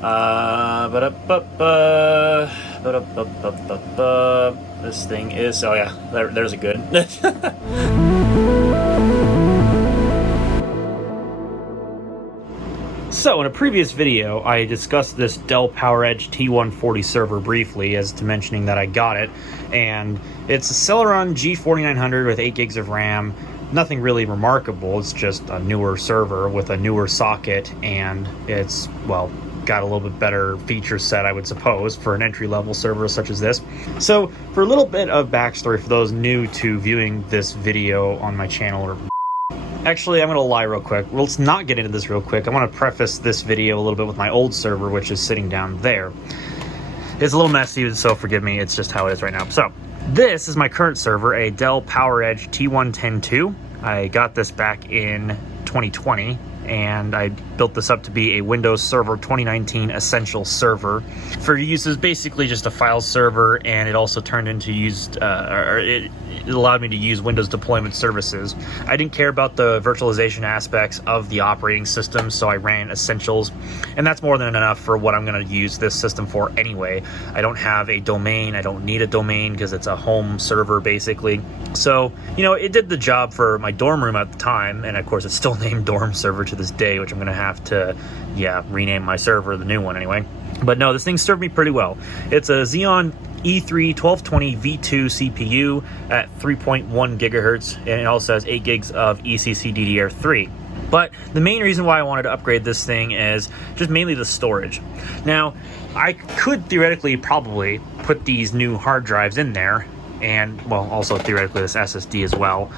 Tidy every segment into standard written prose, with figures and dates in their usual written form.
Ba-da-ba-ba, ba-da-ba-ba-ba-ba. This thing is, oh yeah, there's a good. So in a previous video, I discussed this Dell PowerEdge T140 server briefly, as to mentioning that I got it, and it's a Celeron G4900 with 8 gigs of RAM. Nothing really remarkable, it's just a newer server with a newer socket, and it's, well, got a little bit better feature set, I would suppose, for an entry-level server such as this. So for a little bit of backstory for those new to viewing this video on my channel, or actually, I'm going to lie real quick. Let's not get into this real quick. I want to preface this video a little bit with my old server, which is sitting down there. It's a little messy, so forgive me. It's just how it is right now. So, this is my current server, a Dell PowerEdge T110-2. I got this back in 2020, and I built this up to be a Windows Server 2019 Essential server. For use is basically just a file server, and it also turned into it allowed me to use Windows deployment services. I didn't care about the virtualization aspects of the operating system, so I ran Essentials, and that's more than enough for what I'm going to use this system for anyway. I don't have a domain. I don't need a domain because it's a home server basically. So, you know, it did the job for my dorm room at the time, and of course it's still named Dorm Server to this day, which I'm going to have to, rename my server, the new one anyway. But no, this thing served me pretty well. It's a Xeon E3 1220 V2 CPU at 3.1 gigahertz, and it also has 8 gigs of ECC DDR3. But the main reason why I wanted to upgrade this thing is just mainly the storage. Now, I could theoretically probably put these new hard drives in there, and, well, also theoretically this SSD as well.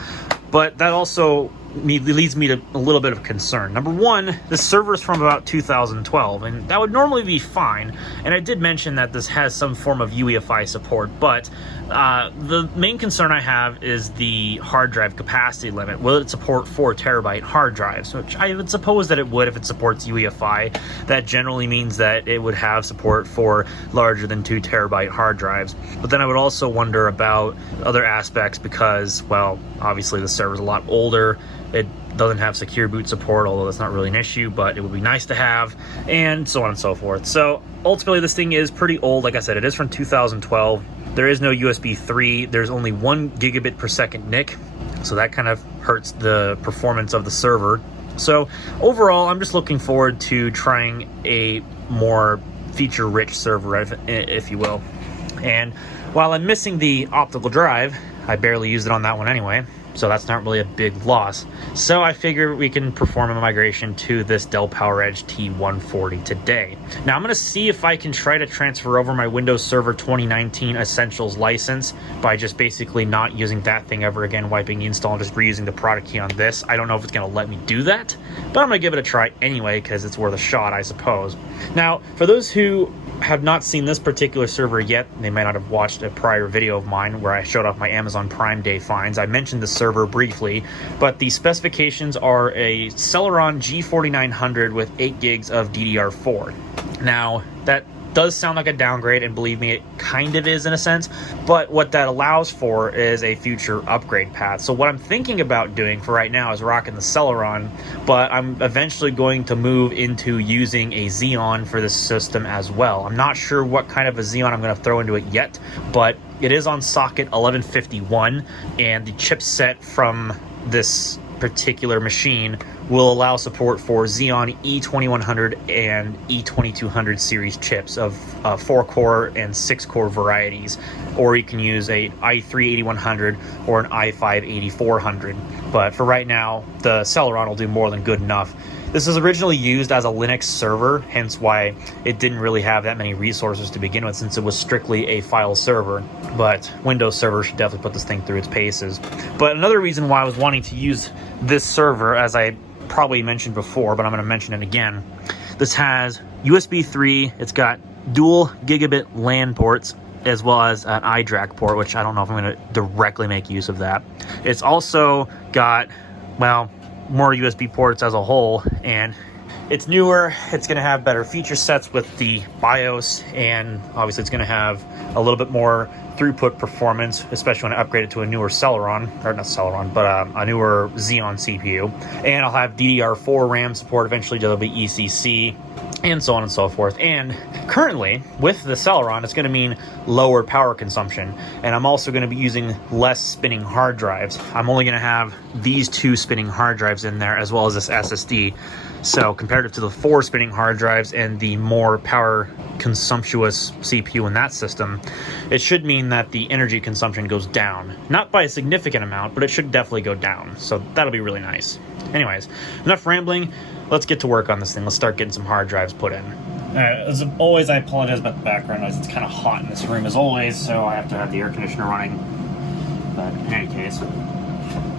But that also leads me to a little bit of concern. Number one, this server is from about 2012, and that would normally be fine. And I did mention that this has some form of UEFI support, but the main concern I have is the hard drive capacity limit. Will it support 4 terabyte hard drives? Which I would suppose that it would if it supports UEFI. That generally means that it would have support for larger than 2 terabyte hard drives. But then I would also wonder about other aspects because, well, obviously the server's a lot older. It doesn't have secure boot support, although that's not really an issue, but it would be nice to have, and so on and so forth. So ultimately this thing is pretty old. Like I said, it is from 2012. There is no USB 3. There's only 1 gigabit per second NIC, so that kind of hurts the performance of the server. So overall, I'm just looking forward to trying a more feature-rich server, if you will. And while I'm missing the optical drive, I barely used it on that one anyway, so that's not really a big loss. So I figure we can perform a migration to this Dell PowerEdge T140 today. Now I'm going to see if I can try to transfer over my Windows Server 2019 Essentials license by just basically not using that thing ever again, wiping the install, and just reusing the product key on this. I don't know if it's going to let me do that, but I'm going to give it a try anyway because it's worth a shot, I suppose. Now, for those who have not seen this particular server yet, they might not have watched a prior video of mine where I showed off my Amazon Prime Day finds. I mentioned the server briefly, but the specifications are a Celeron G4900 with 8 gigs of DDR4. Now, that does sound like a downgrade, and believe me, it kind of is in a sense, but what that allows for is a future upgrade path. So what I'm thinking about doing for right now is rocking the Celeron, but I'm eventually going to move into using a Xeon for this system as well. I'm not sure what kind of a Xeon I'm going to throw into it yet, but it is on socket 1151, and the chipset from this particular machine will allow support for Xeon E2100 and E2200 series chips of 4-core and 6-core varieties, or you can use a i3-8100 or an i5-8400. But for right now, the Celeron will do more than good enough. This was originally used as a Linux server, hence why it didn't really have that many resources to begin with, since it was strictly a file server. But Windows Server should definitely put this thing through its paces. But another reason why I was wanting to use this server, as I probably mentioned before, but I'm going to mention it again, this has USB 3, it's got dual gigabit LAN ports, as well as an iDRAC port, which I don't know if I'm going to directly make use of that. It's also got, well, more USB ports as a whole, and It's newer, it's going to have better feature sets with the BIOS, and obviously it's going to have a little bit more throughput performance, especially when I upgrade it to a newer Celeron, or not Celeron, but a newer Xeon CPU. And I'll have DDR4 RAM support, eventually there'll be ECC, and so on and so forth. And currently, with the Celeron, it's going to mean lower power consumption, and I'm also going to be using less spinning hard drives. I'm only going to have these 2 spinning hard drives in there, as well as this SSD. So comparative to the 4 spinning hard drives and the more power consumptuous CPU in that system, it should mean that the energy consumption goes down. Not by a significant amount, but it should definitely go down. So that'll be really nice. Anyways, enough rambling. Let's get to work on this thing. Let's start getting some hard drives put in. Alright, as always, I apologize about the background noise. It's kind of hot in this room as always, so I have to have the air conditioner running. But in any case.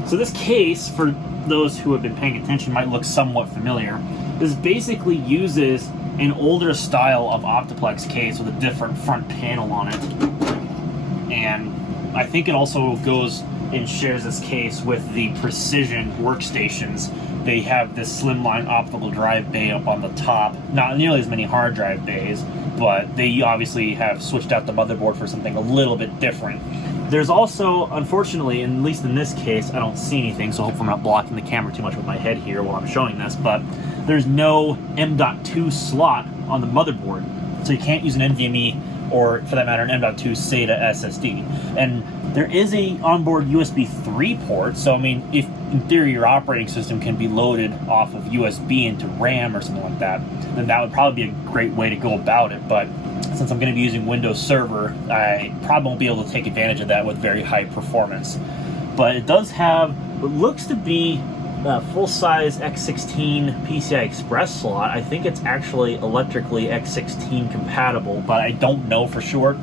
So this case, for those who have been paying attention, might look somewhat familiar. This basically uses an older style of Optiplex case with a different front panel on it. And I think it also goes and shares this case with the Precision workstations. They have this slimline optical drive bay up on the top. Not nearly as many hard drive bays, but they obviously have switched out the motherboard for something a little bit different. There's also, unfortunately, at least in this case, I don't see anything, so hopefully I'm not blocking the camera too much with my head here while I'm showing this, but there's no M.2 slot on the motherboard, so you can't use an NVMe or, for that matter, an M.2 SATA SSD. And there is a onboard USB 3 port, so I mean, if in theory your operating system can be loaded off of USB into RAM or something like that, then that would probably be a great way to go about it. But since I'm going to be using Windows Server, I probably won't be able to take advantage of that with very high performance. But it does have what looks to be a full-size X16 PCI Express slot. I think it's actually electrically X16 compatible, but I don't know for sure.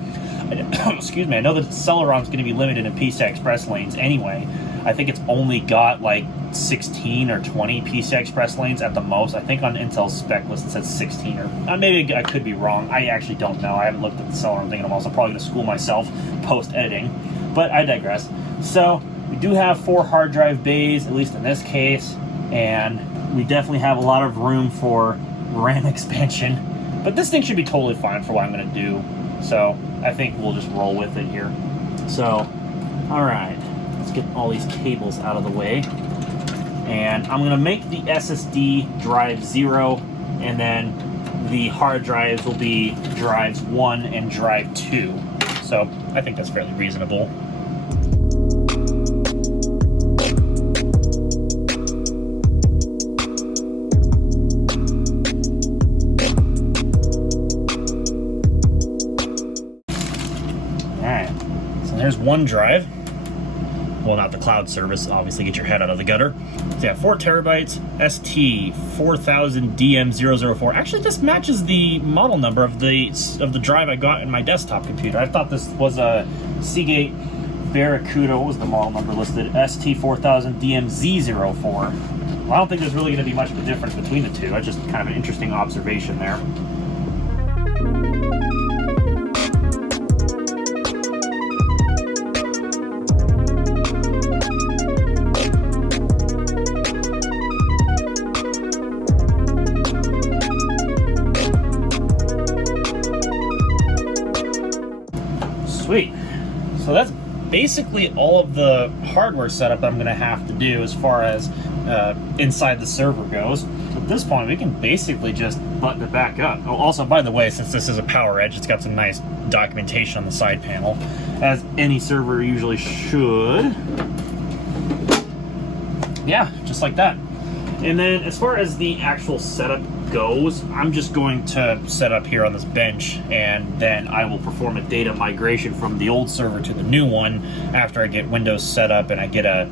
Excuse me, I know that Celeron's going to be limited in PCI Express lanes anyway. I think it's only got like 16 or 20 PCI Express lanes at the most. I think on Intel's spec list it says 16, or maybe I could be wrong. I actually don't know. I haven't looked at the Celeron thing, and I'm also probably going to school myself post-editing. But I digress. So we do have 4 hard drive bays, at least in this case, and we definitely have a lot of room for RAM expansion. But this thing should be totally fine for what I'm going to do. So I think we'll just roll with it here. So, alright, let's get all these cables out of the way. And I'm going to make the SSD drive 0, and then the hard drives will be drives 1 and drive 2. So I think that's fairly reasonable. There's one drive. Well, not the cloud service, obviously, get your head out of the gutter. So yeah, 4 terabytes, ST4000DM004. Actually, this matches the model number of the drive I got in my desktop computer. I thought this was a Seagate Barracuda. What was the model number listed? ST4000DMZ04. Well, I don't think there's really going to be much of a difference between the two. That's just kind of an interesting observation there. Sweet. So that's basically all of the hardware setup I'm going to have to do as far as inside the server goes. At this point, we can basically just button it back up. Oh, also, by the way, since this is a PowerEdge, it's got some nice documentation on the side panel, as any server usually should. Yeah, just like that. And then as far as the actual setup goes, I'm just going to set up here on this bench, and then I will perform a data migration from the old server to the new one after I get Windows set up and I get a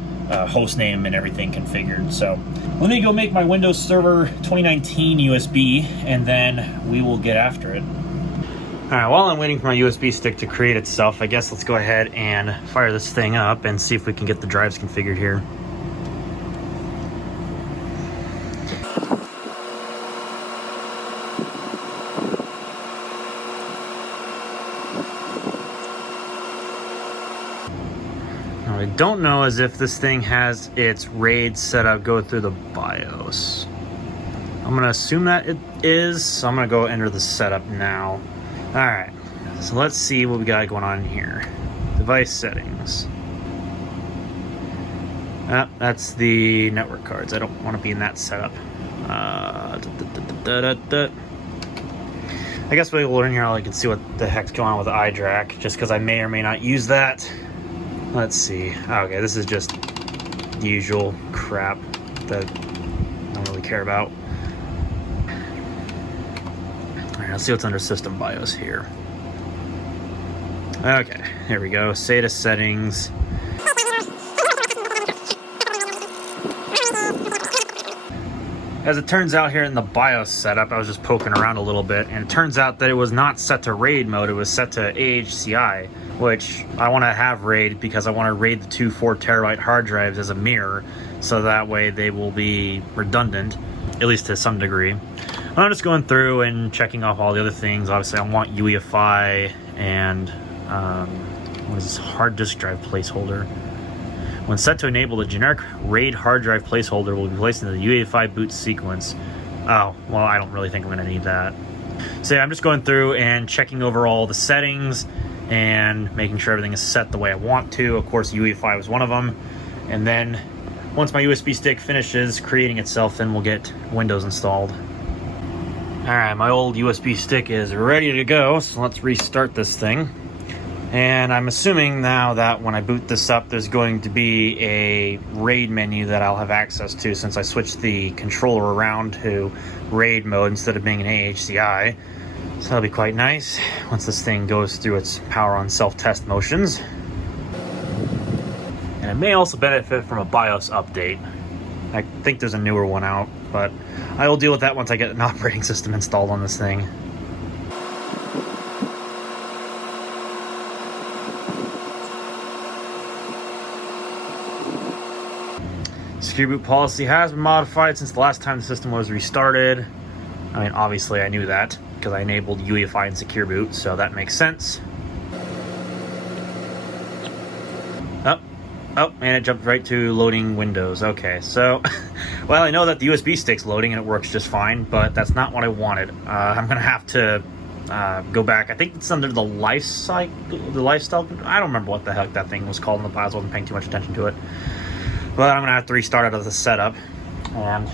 host name and everything configured. So let me go make my Windows Server 2019 USB, and then we will get after it. Alright, while I'm waiting for my USB stick to create itself, I guess let's go ahead and fire this thing up and see if we can get the drives configured here. I don't know as if this thing has its RAID set up go through the BIOS. I'm gonna assume that it is, so I'm gonna go enter the setup now. All right, so let's see what we got going on here. Device settings. That's the network cards. I don't want to be in that setup. I guess we'll learn here. I can see what the heck's going on with the iDRAC, just because I may or may not use that. Let's see. Okay, this is just the usual crap that I don't really care about. All right, let's see what's under System BIOS here. Okay, here we go. SATA settings. As it turns out, here in the BIOS setup, I was just poking around a little bit, and it turns out that it was not set to RAID mode, it was set to AHCI, which I want to have RAID because I want to RAID the two 4 terabyte hard drives as a mirror, so that way they will be redundant, at least to some degree. I'm just going through and checking off all the other things. Obviously, I want UEFI and what is this, hard disk drive placeholder. When set to enable, the generic RAID hard drive placeholder will be placed in the UEFI boot sequence. Oh, well, I don't really think I'm going to need that. So yeah, I'm just going through and checking over all the settings and making sure everything is set the way I want to. Of course, UEFI was one of them. And then once my USB stick finishes creating itself, then we'll get Windows installed. All right, my old USB stick is ready to go, so let's restart this thing. And I'm assuming now that when I boot this up, there's going to be a RAID menu that I'll have access to, since I switched the controller around to RAID mode instead of being an AHCI. So that'll be quite nice once this thing goes through its power on self-test motions. And it may also benefit from a BIOS update. I think there's a newer one out, but I will deal with that once I get an operating system installed on this thing. Secure boot policy has been modified since the last time the system was restarted. I mean, obviously I knew that because I enabled UEFI and secure boot, so that makes sense. Oh, and it jumped right to loading Windows. Okay, so, well, I know that the USB stick's loading and it works just fine, but that's not what I wanted. I'm gonna have to go back. I think it's under the lifestyle. I don't remember what the heck that thing was called in the past. I wasn't paying too much attention to it. But I'm gonna have to restart out of the setup and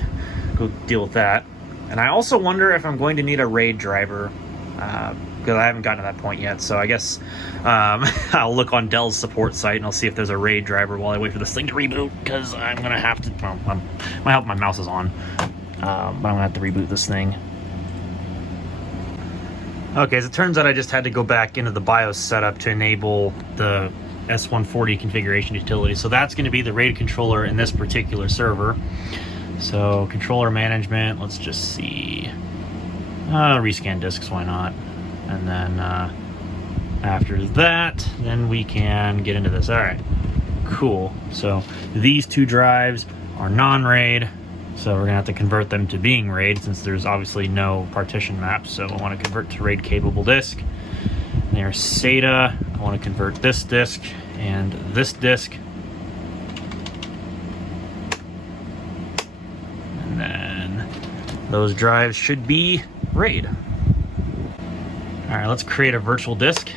go deal with that. And I also wonder if I'm going to need a RAID driver, because I haven't gotten to that point yet. So I guess I'll look on Dell's support site and I'll see if there's a RAID driver while I wait for this thing to reboot, because I'm gonna have to, well, my mouse is on, but I'm gonna have to reboot this thing. Okay, as it turns out, I just had to go back into the BIOS setup to enable the S140 configuration utility. So that's going to be the RAID controller in this particular server. So controller management, let's just see. Rescan disks, why not? And then after that, then we can get into this. All right, cool. So these two drives are non-RAID. So we're gonna have to convert them to being RAID, since there's obviously no partition map. So I want to convert to RAID capable disk. There's SATA. I want to convert this disk and this disk. And then those drives should be RAID. All right, let's create a virtual disk.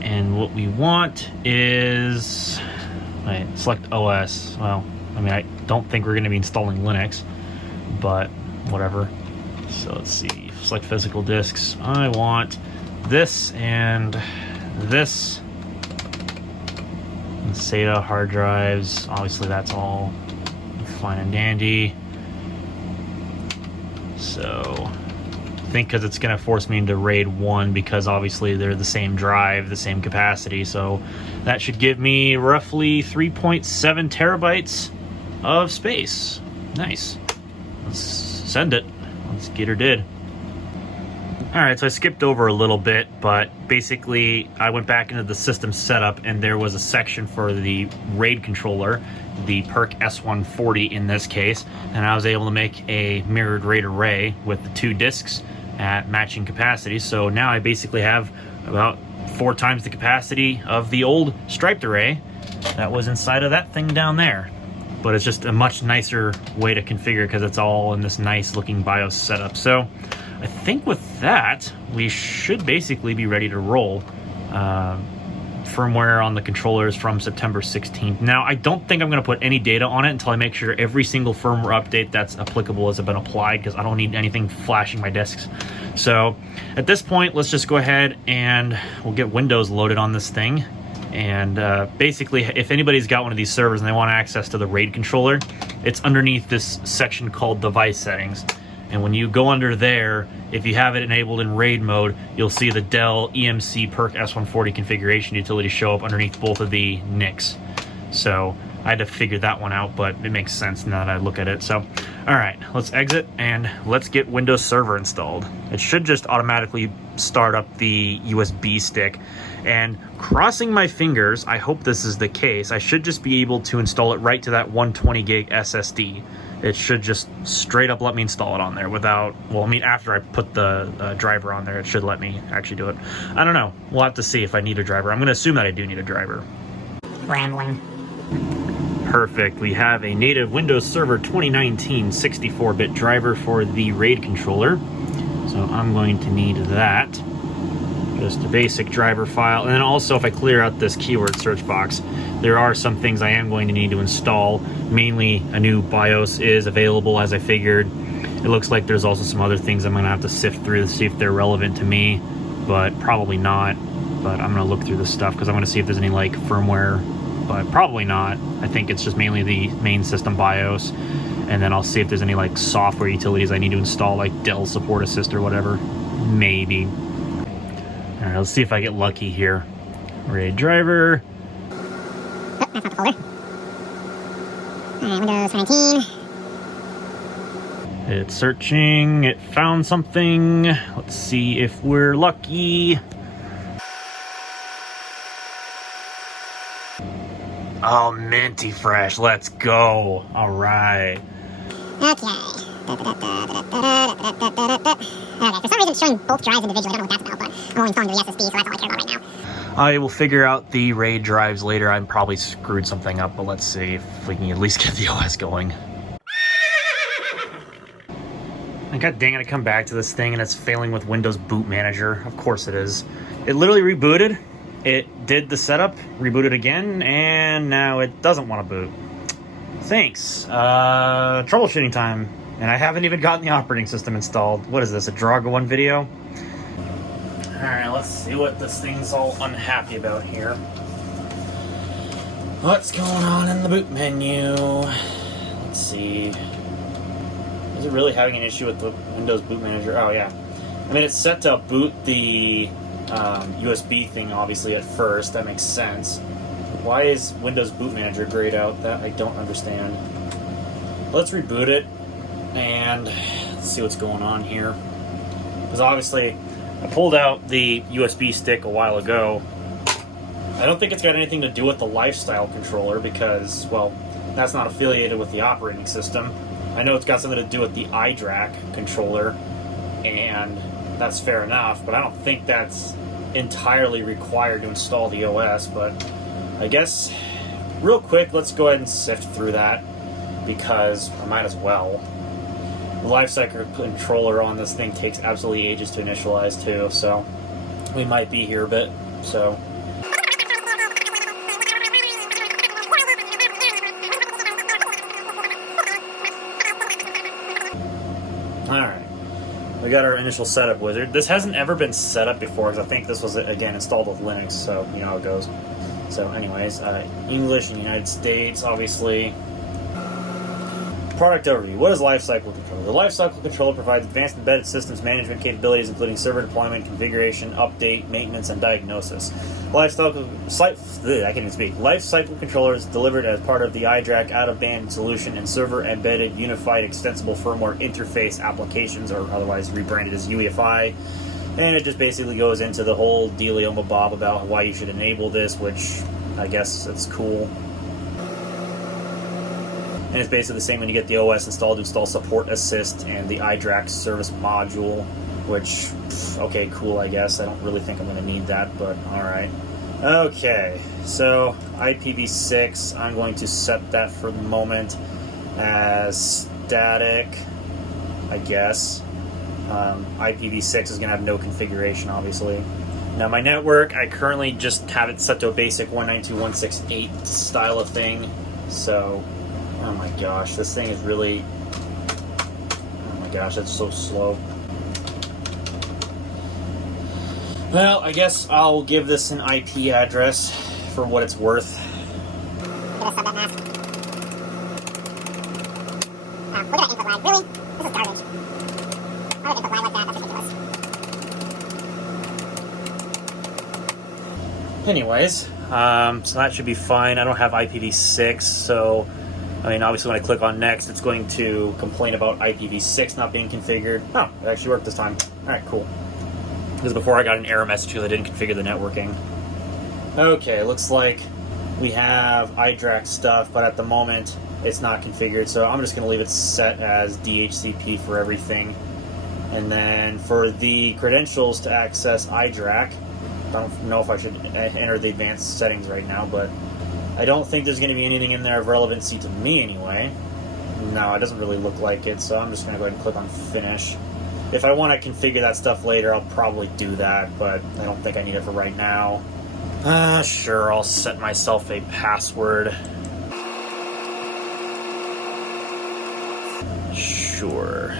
And what we want is, wait, select OS. Well, I mean, I don't think we're going to be installing Linux, but whatever. So let's see, select physical disks. I want this and this. And SATA hard drives, obviously that's all fine and dandy. So I think because it's going to force me into RAID 1, because obviously they're the same drive, the same capacity, so that should give me roughly 3.7 terabytes of space. Nice. Let's send it. Let's get her did. Alright, so I skipped over a little bit, but basically I went back into the system setup and there was a section for the RAID controller, the PERC S140 in this case, and I was able to make a mirrored RAID array with the two disks at matching capacity. So now I basically have about 4 times the capacity of the old striped array that was inside of that thing down there. but it's just a much nicer way to configure because it's all in this nice looking BIOS setup. So I think with that, we should basically be ready to roll. Firmware on the controllers from September 16th. Now, I don't think I'm going to put any data on it until I make sure every single firmware update that's applicable has been applied, because I don't need anything flashing my disks. So at this point, let's just go ahead and we'll get Windows loaded on this thing. And basically, if anybody's got one of these servers and they want access to the RAID controller, it's underneath this section called device settings. And when you go under there, if you have it enabled in RAID mode, you'll see the Dell EMC PERC S140 configuration utility show up underneath both of the NICs. So I had to figure that one out, but it makes sense now that I look at it. So, all right, let's exit and let's get Windows Server installed. It should just automatically start up the USB stick. And crossing my fingers, I hope this is the case, I should just be able to install it right to that 120 gig SSD. It should just straight up let me install it on there without, well, I mean, after I put the driver on there, it should let me actually do it. I don't know. We'll have to see if I need a driver. I'm going to assume that I do need a driver. Rambling. Perfect. We have a native Windows Server 2019 64-bit driver for the RAID controller. So I'm going to need that. Just a basic driver file. And then also, if I clear out this keyword search box, there are some things I am going to need to install. Mainly, a new BIOS is available, as I figured. It looks like there's also some other things I'm going to have to sift through to see if they're relevant to me, but probably not. But I'm going to look through this stuff because I want to see if there's any like firmware, but probably not. I think it's just mainly the main system BIOS. And then I'll see if there's any like software utilities I need to install, like Dell Support Assist or whatever. Maybe. All right, let's see if I get lucky here. RAID driver. Oh, that's not the folder. Windows 2019. It's searching. It found something. Let's see if we're lucky. Oh, minty fresh. Let's go. All right. Okay. Okay, for some reason it's showing both drives individually. I don't know what that's about, but I'm only installing the SSD, so that's all I care about right now. I will figure out the RAID drives later. I probably screwed something up, but let's see if we can at least get the OS going. And god dang it, I come back to this thing and it's failing with Windows Boot Manager. Of course it is. It literally rebooted. It did the setup, rebooted again, and now it doesn't want to boot. Thanks. Troubleshooting time. And I haven't even gotten the operating system installed. What is this, a Drago 1 video? Alright, let's see what this thing's all unhappy about here. What's going on in the boot menu? Let's see. Is it really having an issue with the Windows Boot Manager? Oh, yeah. I mean, it's set to boot the USB thing, obviously, at first. That makes sense. Why is Windows Boot Manager grayed out? That I don't understand. Let's reboot it and let's see what's going on here. Because obviously, I pulled out the USB stick a while ago. I don't think it's got anything to do with the Lifestyle controller because, well, that's not affiliated with the operating system. I know it's got something to do with the iDRAC controller, and that's fair enough, but I don't think that's entirely required to install the OS, but I guess, real quick, let's go ahead and sift through that, because I might as well. The lifecycle controller on this thing takes absolutely ages to initialize too, so we might be here a bit, so. Alright, we got our initial setup wizard. This hasn't ever been set up before, because I think this was, again, installed with Linux, so you know how it goes. So anyways, English and United States, obviously. Product overview. What is Lifecycle Controller? The Lifecycle Controller provides advanced embedded systems management capabilities, including server deployment, configuration, update, maintenance, and diagnosis. Lifecycle Controller is delivered as part of the iDRAC out-of-band solution and server embedded unified extensible firmware interface applications, or otherwise rebranded as UEFI. And it just basically goes into the whole dealio bob about why you should enable this, which I guess it's cool. And it's basically the same when you get the OS installed to install Support Assist and the iDRAC service module, which, okay, cool, I guess. I don't really think I'm going to need that, but alright. Okay, so IPv6, I'm going to set that for the moment as static, I guess. IPv6 is going to have no configuration, obviously. Now my network, I currently just have it set to a basic 192.168 style of thing. So, oh my gosh, this thing is really, oh my gosh, that's so slow. Well, I guess I'll give this an IP address for what it's worth. Look at that input lag. Really? This is garbage. Why would input lag like that? That's ridiculous. Anyways, so that should be fine. I don't have IPv6, so I mean, obviously when I click on next, it's going to complain about IPv6 not being configured. Oh, it actually worked this time. All right, cool. Because before I got an error message because I didn't configure the networking. Okay, looks like we have iDRAC stuff, but at the moment it's not configured, so I'm just going to leave it set as DHCP for everything. And then for the credentials to access iDRAC, I don't know if I should enter the advanced settings right now, but I don't think there's going to be anything in there of relevancy to me anyway. No, it doesn't really look like it, so I'm just going to go ahead and click on Finish. If I want to configure that stuff later, I'll probably do that, but I don't think I need it for right now. Sure, I'll set myself a password. Sure.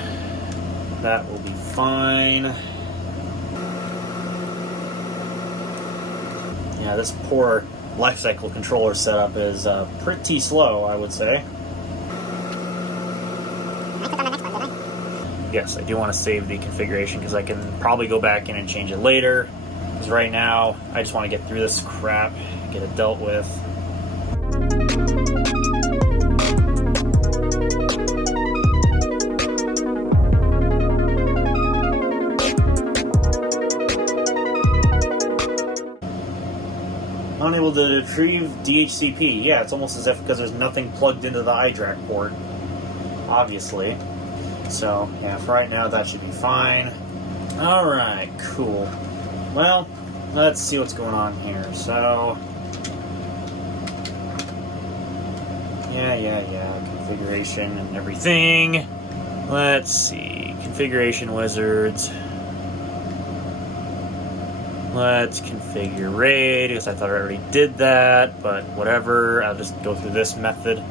That will be fine. Yeah, this poor lifecycle controller setup is pretty slow, I would say. I clicked on the next one, did I? Yes, I do want to save the configuration because I can probably go back in and change it later. Because right now, I just want to get through this crap, get it dealt with. Unable to retrieve DHCP. Yeah, it's almost as if because there's nothing plugged into the iDRAC port, obviously. So, yeah, for right now, that should be fine. Alright, cool. Well, let's see what's going on here. So, yeah, configuration and everything. Let's see, configuration wizards. Let's configure RAID, because I thought I already did that, but whatever, I'll just go through this method.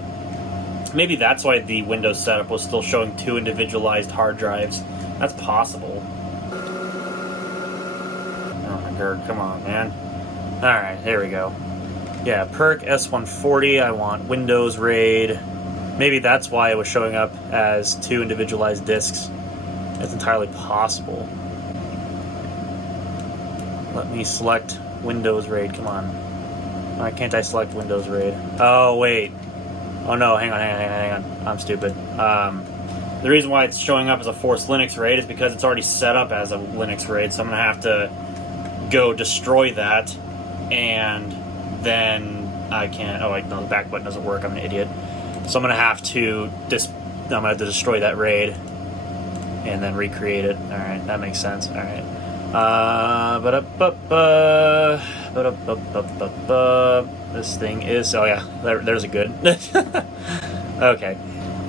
Maybe that's why the Windows setup was still showing 2 individualized hard drives. That's possible. Oh my god, come on, man. Alright, there we go. Yeah, PERC S140, I want Windows RAID. Maybe that's why it was showing up as 2 individualized disks. That's entirely possible. Let me select Windows RAID, come on. Why can't I select Windows RAID? Oh, wait. Oh no, hang on. I'm stupid. The reason why it's showing up as a forced Linux RAID is because it's already set up as a Linux RAID, so I'm going to have to go destroy that, and then I can't... Oh, wait, no, the back button doesn't work, I'm an idiot. So I'm going to have to destroy that RAID, and then recreate it. Alright, that makes sense. Alright. This thing is... Oh yeah, there's a good. Okay.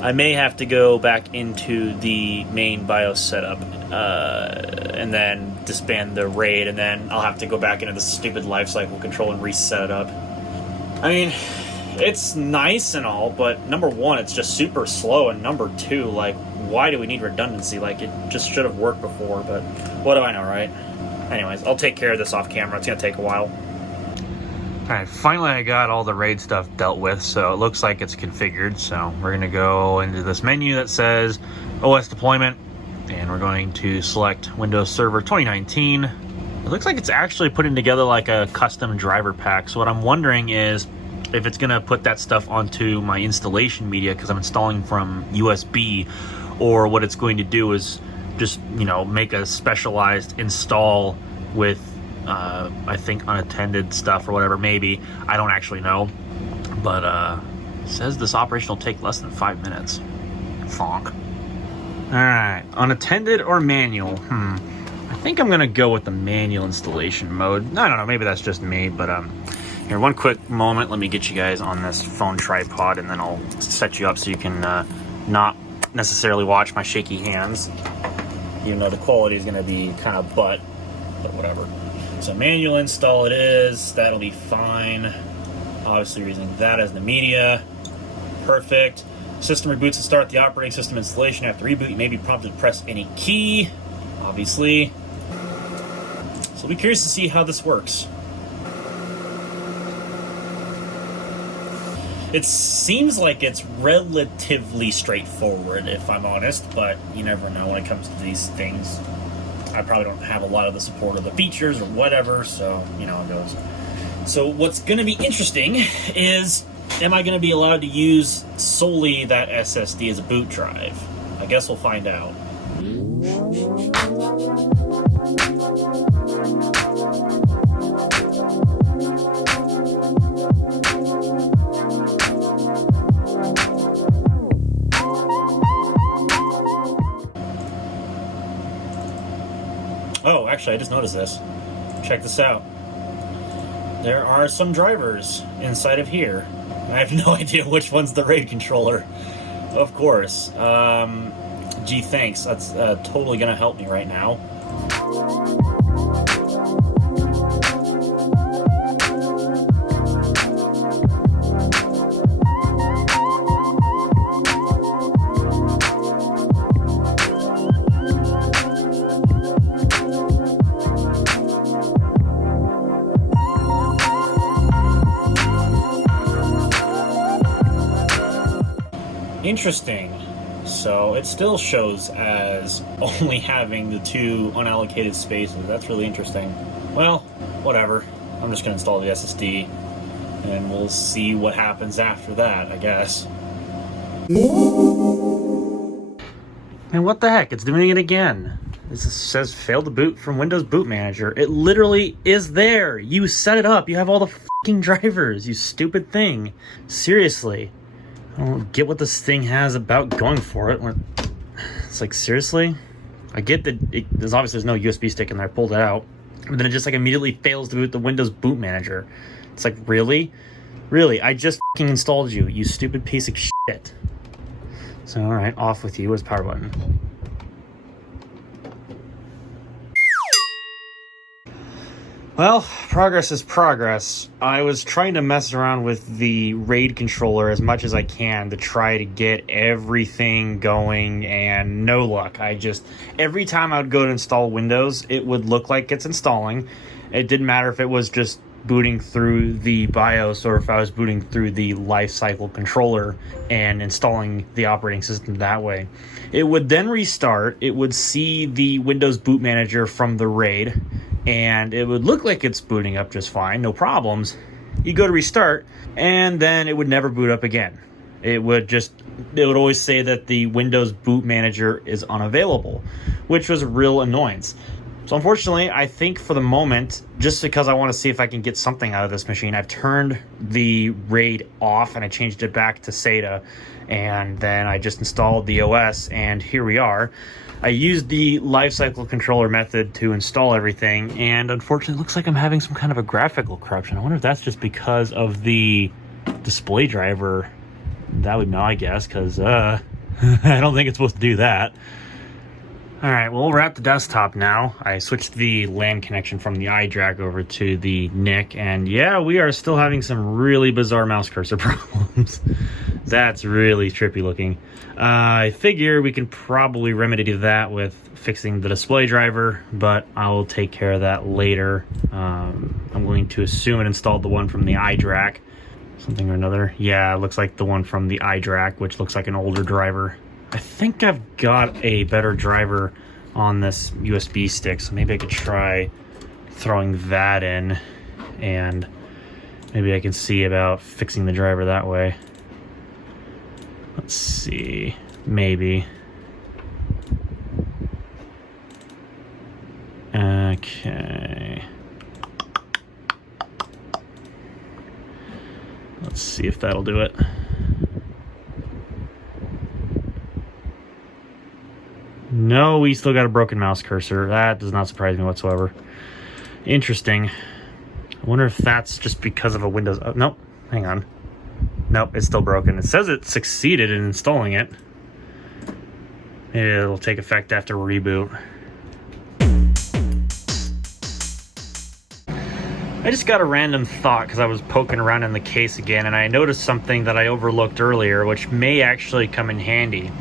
I may have to go back into the main BIOS setup and then disband the RAID, and then I'll have to go back into the stupid lifecycle control and reset it up. I mean, it's nice and all, but number one, it's just super slow, and number two, like, why do we need redundancy? Like, it just should have worked before, but what do I know, right? Anyways, I'll take care of this off camera. It's going to take a while. Alright, finally I got all the RAID stuff dealt with, so it looks like it's configured. So we're going to go into this menu that says OS deployment, and we're going to select Windows Server 2019. It looks like it's actually putting together like a custom driver pack. So what I'm wondering is if it's going to put that stuff onto my installation media because I'm installing from USB, or what it's going to do is just, you know, make a specialized install with I think unattended stuff or whatever. Maybe, I don't actually know, but it says this operation will take less than 5 minutes. Fonk. Alright, unattended or manual? I think I'm gonna go with the manual installation mode. I don't know, maybe that's just me, but here, one quick moment. Let me get you guys on this phone tripod, and then I'll set you up so you can not necessarily watch my shaky hands, even though the quality is gonna be kind of but whatever. So manual install it is. That'll be fine. Obviously, we're using that as the media. Perfect. System reboots to start the operating system installation. After reboot, you may be prompted to press any key, obviously. So I'll be curious to see how this works. It seems like it's relatively straightforward, if I'm honest, but you never know when it comes to these things. I probably don't have a lot of the support of the features or whatever, so you know how it goes. So what's going to be interesting is, am I going to be allowed to use solely that SSD as a boot drive? I guess we'll find out. Oh, actually, I just noticed this. Check this out. There are some drivers inside of here. I have no idea which one's the RAID controller. Of course. Gee, thanks. That's totally going to help me right now. Interesting. So it still shows as only having the 2 unallocated spaces. That's really interesting. Well, whatever. I'm just going to install the SSD and we'll see what happens after that, I guess. And what the heck? It's doing it again. This says failed to boot from Windows Boot Manager. It literally is there. You set it up. You have all the fucking drivers, you stupid thing. Seriously. I don't get what this thing has about going for it. It's like, seriously? I get that there's obviously no USB stick in there. I pulled it out. But then it just like immediately fails to boot the Windows Boot Manager. It's like, really? Really? I just fucking installed you, you stupid piece of shit. So, alright, off with you. Where's the power button? Well, progress is progress. I was trying to mess around with the RAID controller as much as I can to try to get everything going, and no luck. Every time I would go to install Windows, it would look like it's installing. It didn't matter if it was just booting through the BIOS or if I was booting through the lifecycle controller and installing the operating system that way. It would then restart. It would see the Windows Boot Manager from the RAID, and it would look like it's booting up just fine, no problems. You go to restart, and then it would never boot up again. It would always say that the Windows Boot Manager is unavailable, which was a real annoyance. So unfortunately, I think for the moment, just because I want to see if I can get something out of this machine, I've turned the RAID off and I changed it back to SATA, and then I just installed the OS, and here we are. I used the lifecycle controller method to install everything, and unfortunately it looks like I'm having some kind of a graphical corruption. I wonder if that's just because of the display driver. That would know, I guess, because I don't think it's supposed to do that. Alright, well, we're at the desktop now. I switched the LAN connection from the iDRAC over to the NIC, and yeah, we are still having some really bizarre mouse cursor problems. That's really trippy looking. I figure we can probably remedy that with fixing the display driver, but I will take care of that later. I'm going to assume it installed the one from the iDRAC, something or another. Yeah, it looks like the one from the iDRAC, which looks like an older driver. I think I've got a better driver on this USB stick, so maybe I could try throwing that in, and maybe I can see about fixing the driver that way. Let's see, maybe. Okay. Let's see if that'll do it. No, we still got a broken mouse cursor. That does not surprise me whatsoever. Interesting. I wonder if that's just because of a Windows... Oh, nope. Hang on. Nope, it's still broken. It says it succeeded in installing it. Maybe it'll take effect after reboot. I just got a random thought because I was poking around in the case again, and I noticed something that I overlooked earlier, which may actually come in handy.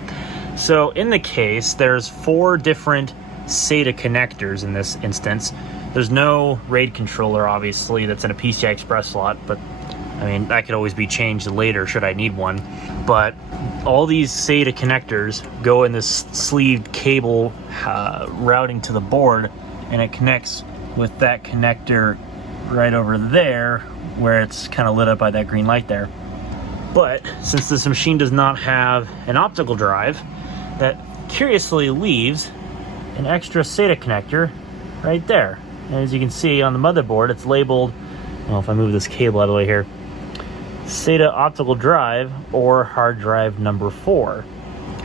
So in the case, there's 4 different SATA connectors in this instance. There's no RAID controller, obviously, that's in a PCI Express slot, but I mean, that could always be changed later should I need one. But all these SATA connectors go in this sleeved cable routing to the board, and it connects with that connector right over there where it's kind of lit up by that green light there. But since this machine does not have an optical drive, that curiously leaves an extra SATA connector right there. And as you can see on the motherboard, it's labeled, well, if I move this cable out of the way here, SATA optical drive or hard drive number 4.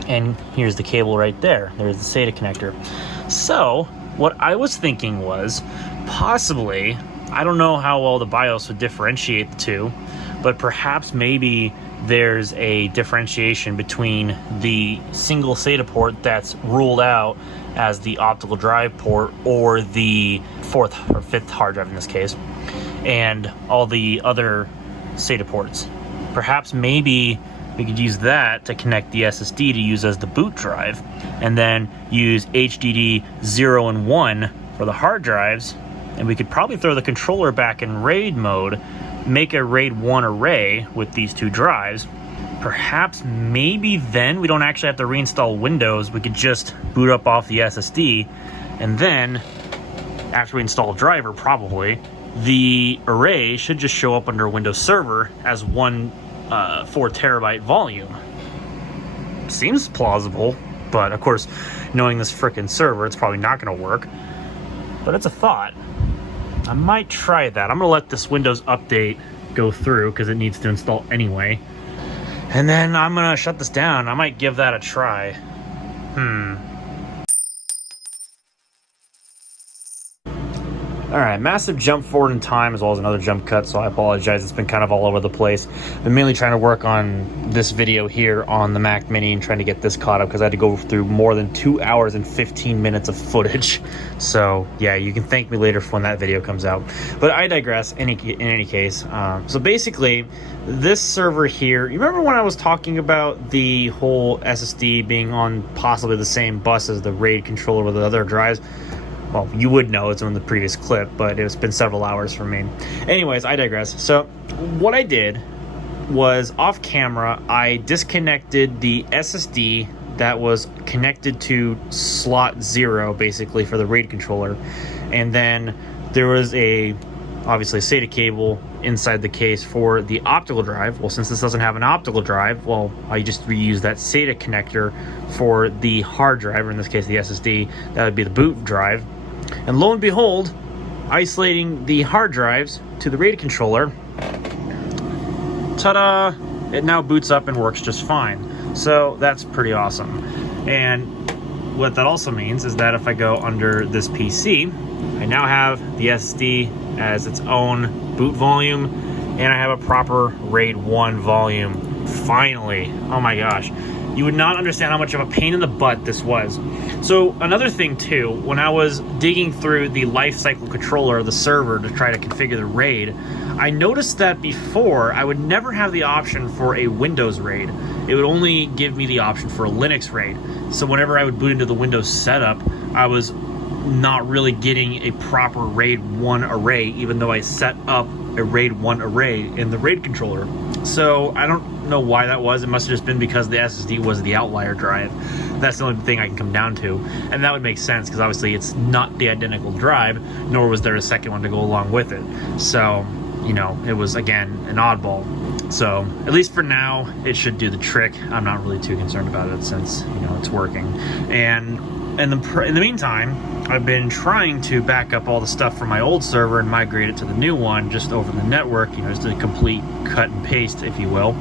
And here's the cable right there. There's the SATA connector. So what I was thinking was possibly, I don't know how well the BIOS would differentiate the two, but perhaps maybe there's a differentiation between the single SATA port that's ruled out as the optical drive port, or the 4th or 5th hard drive in this case, and all the other SATA ports. Perhaps maybe we could use that to connect the SSD to use as the boot drive, and then use HDD 0 and 1 for the hard drives, and we could probably throw the controller back in RAID mode, make a RAID 1 array with these 2 drives. Perhaps maybe then we don't actually have to reinstall Windows, we could just boot up off the SSD, and then after we install a driver, probably the array should just show up under Windows Server as one 4 terabyte volume. Seems plausible, but of course, knowing this frickin' server, it's probably not going to work. But it's a thought. I might try that. I'm going to let this Windows update go through because it needs to install anyway. And then I'm going to shut this down. I might give that a try. Alright, massive jump forward in time as well as another jump cut, so I apologize. It's been kind of all over the place. I've been mainly trying to work on this video here on the Mac Mini and trying to get this caught up because I had to go through more than 2 hours and 15 minutes of footage. So yeah, you can thank me later for when that video comes out. But I digress in any case. So basically, this server here, you remember when I was talking about the whole SSD being on possibly the same bus as the RAID controller with the other drives? Well, you would know, it's on the previous clip, but it's been several hours for me. Anyways, I digress. So what I did was, off camera, I disconnected the SSD that was connected to slot 0, basically, for the RAID controller. And then there was obviously a SATA cable inside the case for the optical drive. Well, since this doesn't have an optical drive, well, I just reuse that SATA connector for the hard drive, or in this case the SSD. That would be the boot drive. And lo and behold, isolating the hard drives to the RAID controller, ta-da! It now boots up and works just fine. So that's pretty awesome. And what that also means is that if I go under this PC, I now have the SSD as its own boot volume, and I have a proper RAID 1 volume. Finally. Oh my gosh. You would not understand how much of a pain in the butt this was. So another thing too, when I was digging through the lifecycle controller of the server to try to configure the RAID, I noticed that before I would never have the option for a Windows RAID. It would only give me the option for a Linux RAID. So whenever I would boot into the Windows setup, I was not really getting a proper RAID 1 array, even though I set up a RAID 1 array in the RAID controller. So I don't know why that was. It must have just been because the SSD was the outlier drive. That's the only thing I can come down to. And that would make sense because obviously it's not the identical drive, nor was there a second one to go along with it. So, you know, it was, again, an oddball. So at least for now, it should do the trick. I'm not really too concerned about it since, you know, it's working. And in the meantime, I've been trying to back up all the stuff from my old server and migrate it to the new one just over the network, you know, just a complete cut and paste, if you will.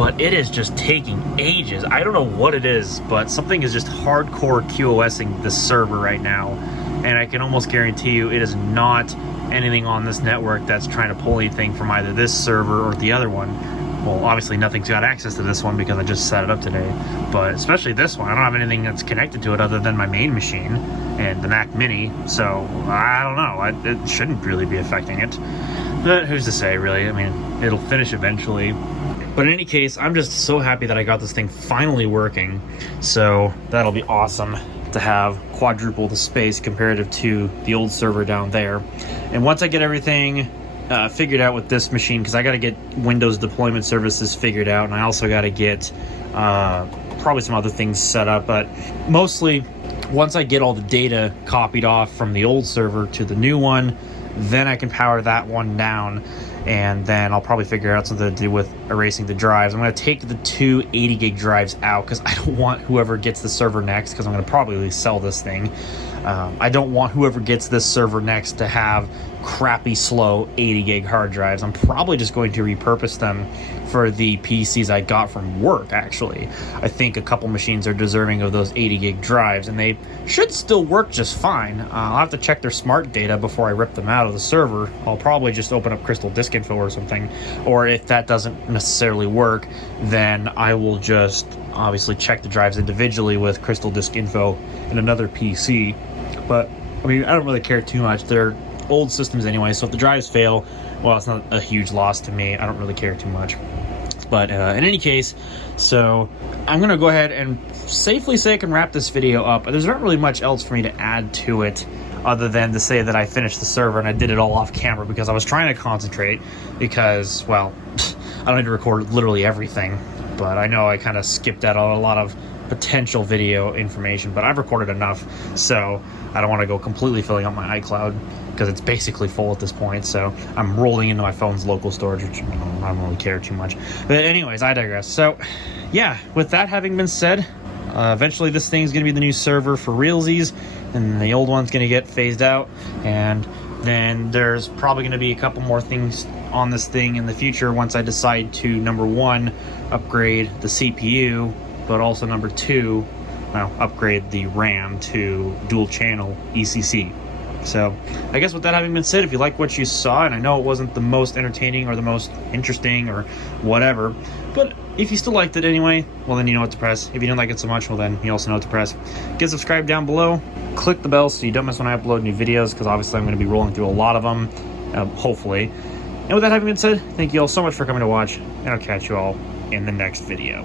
but it is just taking ages. I don't know what it is, but something is just hardcore QoSing this server right now, and I can almost guarantee you it is not anything on this network that's trying to pull anything from either this server or the other one. Well, obviously nothing's got access to this one because I just set it up today, but especially this one, I don't have anything that's connected to it other than my main machine and the Mac Mini, so I don't know. It shouldn't really be affecting it, but who's to say, really? I mean, it'll finish eventually. But in any case, I'm just so happy that I got this thing finally working, so that'll be awesome to have quadruple the space comparative to the old server down there. And once I get everything figured out with this machine, because I got to get Windows deployment services figured out, and I also got to get probably some other things set up, but mostly once I get all the data copied off from the old server to the new one, then I can power that one down, and then I'll probably figure out something to do with erasing the drives. I'm going to take the two 80 gig drives out because I don't want whoever gets the server next, because I'm going to probably sell this thing. I don't want whoever gets this server next to have crappy, slow 80 gig hard drives. I'm probably just going to repurpose them for the PCs I got from work, actually. I think a couple machines are deserving of those 80 gig drives, and they should still work just fine. I'll have to check their smart data before I rip them out of the server. I'll probably just open up Crystal Disk Info or something, or if that doesn't necessarily work, then I will just obviously check the drives individually with Crystal Disk Info and another PC. But I mean, I don't really care too much. They're old systems anyway, so if the drives fail, well, it's not a huge loss to me. I don't really care too much. But in any case, so I'm gonna go ahead and safely say I can wrap this video up. There's not really much else for me to add to it other than to say that I finished the server and I did it all off camera because I was trying to concentrate, because, well, I don't need to record literally everything, but I know I kind of skipped out on a lot of potential video information, but I've recorded enough, so I don't want to go completely filling up my iCloud because it's basically full at this point. So I'm rolling into my phone's local storage, which I don't really care too much. But anyways, I digress. So yeah, with that having been said, eventually this thing's going to be the new server for realsies, and the old one's going to get phased out, and then there's probably going to be a couple more things on this thing in the future once I decide to, number one, upgrade the CPU, but also number two, well, upgrade the RAM to dual channel ECC. So I guess with that having been said, if you like what you saw, and I know it wasn't the most entertaining or the most interesting or whatever, but if you still liked it anyway, well, then you know what to press. If you didn't like it so much, well, then you also know what to press. Get subscribed down below, click the bell so you don't miss when I upload new videos, because obviously I'm going to be rolling through a lot of them, hopefully. And with that having been said, thank you all so much for coming to watch, and I'll catch you all in the next video.